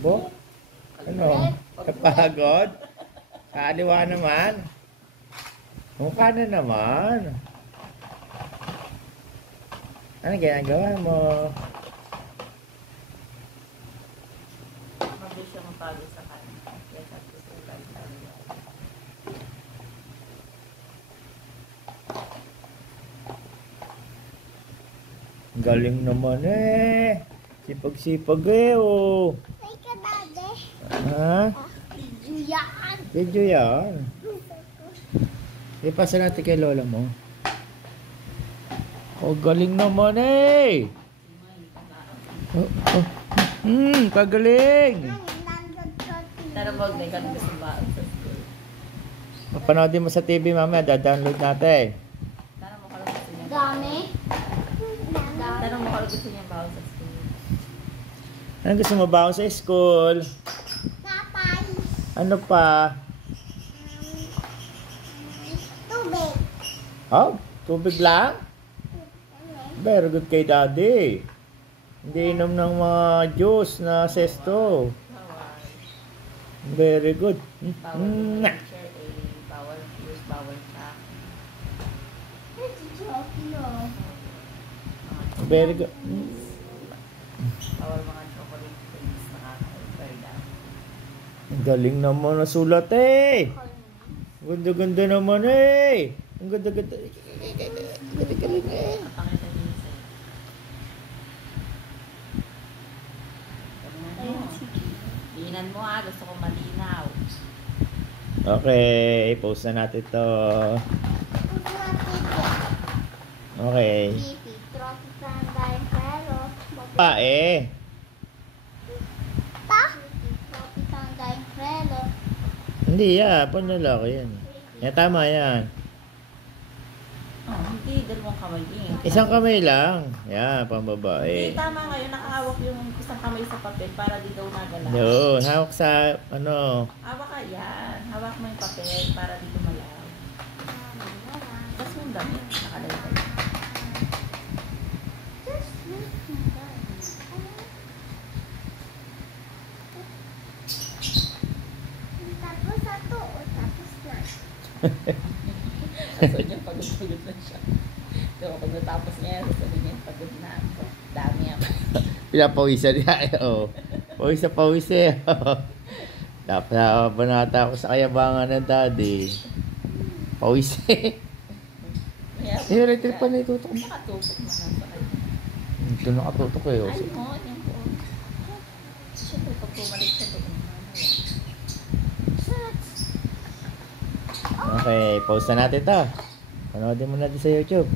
Bo? Ano? Napagod? Kaaliwa naman? Mukha na naman. Ano ginagawa mo? Mabilis siya mapagod sa kanya. Kaya sabi ko sa iba. Galing naman eh. Sipag-sipag eh oh. Ay ka, Daddy. Ha? Video yan. Video yan. Ipasa natin kay lola mo. Oh, galing naman eh. Oh. Kagaling. Tara mo, may ganun kasi ba sa school. Mapanoodin mo sa TV mamaya, da-download natin. Tara mo kalong gusto niya. Dami. Tara mo kalong gusto niya baon sa school. Ano gusto mo baon sa school? Napay. Ano pa? Tubig. Oh, tubig lang? Very good kay daddy. Hindi inom ng mga juice na sesto. Very good. Bawal yung teacher bawal juice, bawal siya. Very good. Bawal mga chocolate things nakaka-refer daw. Ang galing naman na sulat eh. Ganda-ganda naman eh. Ang ganda-ganda. Galing eh. Kapangit na minsan. Dinan mo gusto ko malinaw. Okay, post na natin to. Okay. Pa eh. Hindi panlalaki yan. Yan tama yan. Oh, hindi, dalawang kamay din. Isang kamay lang. Yan, pambabae. Hindi, tama ngayon, nakahawak yung isang kamay sa papel para di daw nagalaw. Yun, hawak sa ano. Hawak ka yan. Hawak mo yung papel para di gumalaw. Tapos yung damit, nakalagay. Sabi niya, pagod-pagod na siya. So, pag natapos niya, sabi niya, pagod na ako. Dami ako. Pinapawisan niya eh. Oh. Pawis na pawis eh. Dapat nabanata ako sa kayabangan ng daddy. Pawis eh. Eh, retrip pa na itutok mo. Nakatutok na nga sa kanya. Ito nakatutok eh. Ay mo, yan po. Siyempre, pag bumalik siya doon. Okay, pause na natin to. Panoodin mo natin sa YouTube.